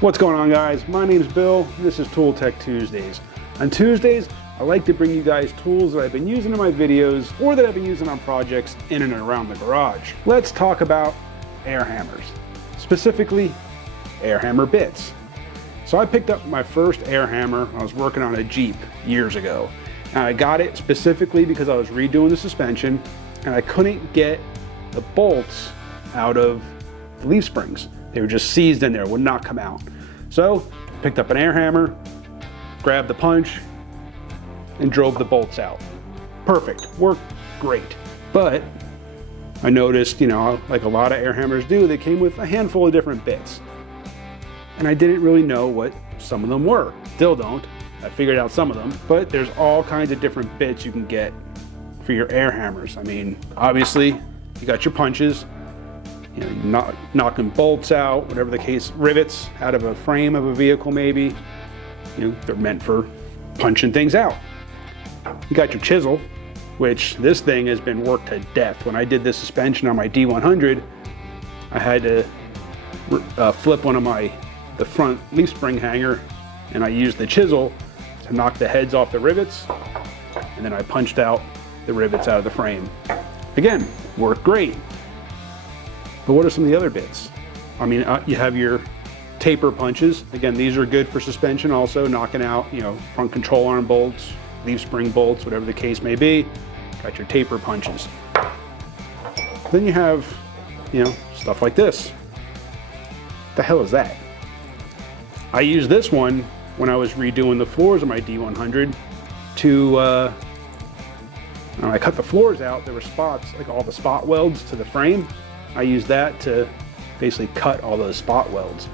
What's going on, guys? My name's Bill. This is Tool Tech Tuesdays. On Tuesdays, I like to bring you guys tools that I've been using in my videos or that I've been using on projects in and around the garage. Let's talk about air hammers, specifically air hammer bits. So I picked up my first air hammer when I was working on a Jeep years ago. And I got it specifically because I was redoing the suspension and I couldn't get the bolts out of the leaf springs. They were just seized in there, would not come out. So picked up an air hammer, grabbed the punch, and drove the bolts out. Perfect, worked great. But I noticed, like a lot of air hammers do, they came with a handful of different bits. And I didn't really know what some of them were. Still don't. I figured out some of them, but there's all kinds of different bits you can get for your air hammers. I mean, obviously, you got your punches, you're knocking bolts out, whatever the case, rivets out of a frame of a vehicle maybe. They're meant for punching things out. You got your chisel, which this thing has been worked to death. When I did this suspension on my D100, I had to flip the front leaf spring hanger, and I used the chisel to knock the heads off the rivets, and then I punched out the rivets out of the frame. Again, worked great. But what are some of the other bits? I mean, you have your taper punches. Again, these are good for suspension also, knocking out, front control arm bolts, leaf spring bolts, whatever the case may be. Got your taper punches. Then you have, stuff like this. What the hell is that? I used this one when I was redoing the floors of my D100 to, when I cut the floors out, there were spots, like all the spot welds to the frame. I used that to basically cut all those spot welds.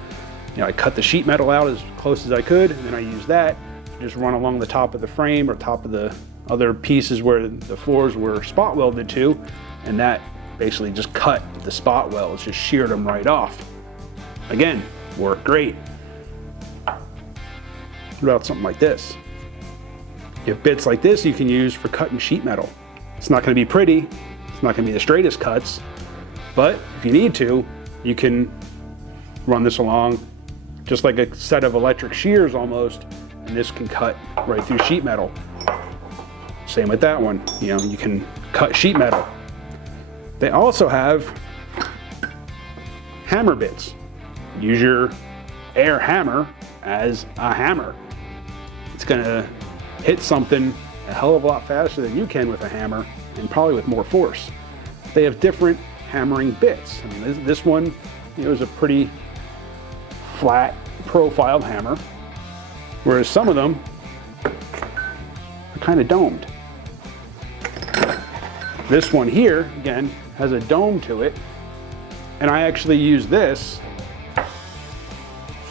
I cut the sheet metal out as close as I could, and then I used that to just run along the top of the frame or top of the other pieces where the floors were spot welded to, and that basically just cut the spot welds, just sheared them right off. Again, worked great. What about something like this? You have bits like this you can use for cutting sheet metal. It's not going to be pretty, it's not going to be the straightest cuts, but if you need to, you can run this along just like a set of electric shears almost, and this can cut right through sheet metal. Same with that one, you can cut sheet metal. They also have hammer bits. Use your air hammer as a hammer. It's gonna hit something a hell of a lot faster than you can with a hammer, and probably with more force. They have different hammering bits. I mean, this one, is a pretty flat profiled hammer, whereas some of them are kind of domed. This one here, again, has a dome to it, and I actually use this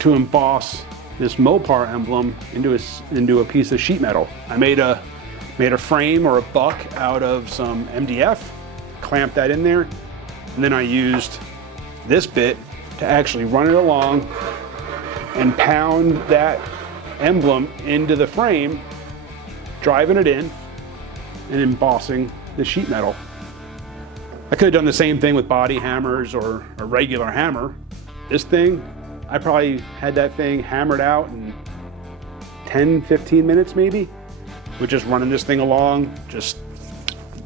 to emboss this Mopar emblem into a piece of sheet metal. I made a frame or a buck out of some MDF, clamped that in there, and then I used this bit to actually run it along and pound that emblem into the frame, driving it in and embossing the sheet metal. I could have done the same thing with body hammers or a regular hammer. This thing, I probably had that thing hammered out in 10-15 minutes maybe, with just running this thing along, just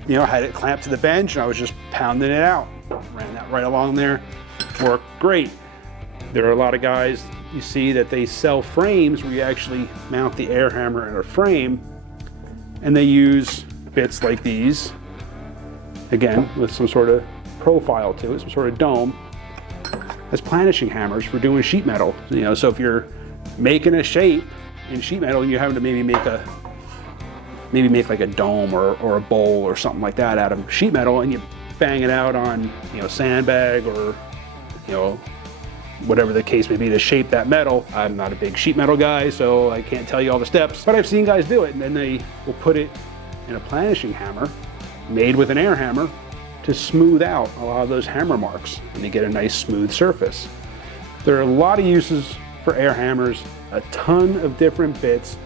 had it clamped to the bench and I was just pounding it out. Ran that right along there, worked great. There are a lot of guys you see that they sell frames where you actually mount the air hammer in a frame, and they use bits like these, again with some sort of profile to it, some sort of dome, as planishing hammers for doing sheet metal. So if you're making a shape in sheet metal and you're having to maybe make like a dome or a bowl or something like that out of sheet metal, and you bang it out on sandbag or whatever the case may be to shape that metal. I'm not a big sheet metal guy, so I can't tell you all the steps, but I've seen guys do it, and then they will put it in a planishing hammer made with an air hammer to smooth out a lot of those hammer marks, and you get a nice smooth surface. There are a lot of uses for air hammers, a ton of different bits.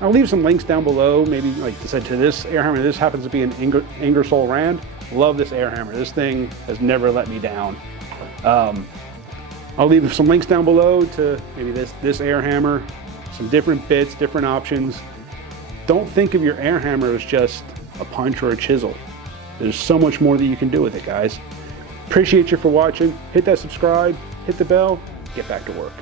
I'll leave some links down below, maybe like I said, to this air hammer. This happens to be an Ingersoll Rand. Love this air hammer. This thing has never let me down. I'll leave some links down below to maybe this air hammer, some different bits, different options. Don't think of your air hammer as just a punch or a chisel. There's so much more that you can do with it, guys. Appreciate you for watching. Hit that subscribe, hit the bell, get back to work.